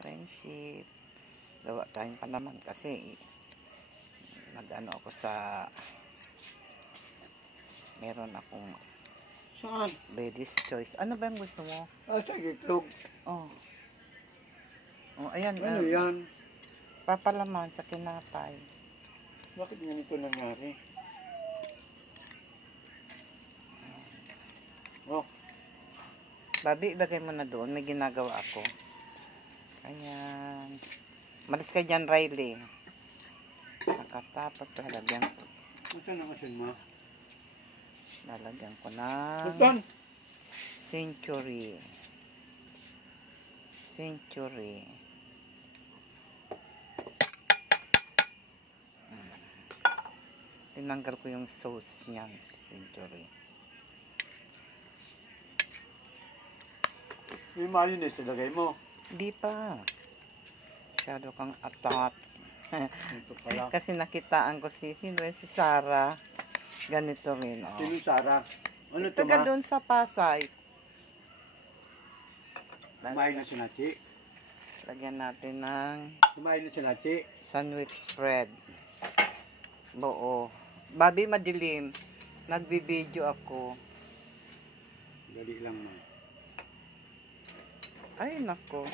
friendship. Gawa tayong pa naman kasi nag-ano ako sa meron akong Saan? ladies choice. Ano ba yung gusto mo? Sa itlog. Oh. Oh, ayan. Ano yan? Papalaman sa tinapay. Bakit ganito nangyari? Oh. Babi, ilagay mo na doon. May ginagawa ako. Ayan. Malis ka dyan, Riley. Nakatapos, lalagyan ko. Saan ang asin mo? Lalagyan ko ng Saan? Century. Tinanggal ko yung sauce niyan, Century. May mayonnaise ilagay mo. Di pa. Masyado kang atat. Ito pala. Kasi nakitaan ko si Sarah. Ganito rin, oh. Sino Sarah? Ano ito Taga ma? doon sa Pasay. Kumain na si Nachi. Lagyan natin ng Kumain na si Nachi. sandwich spread. Buo. Babi, madilim. Nagbibideo ako. Dali lang ma. Ay, nako.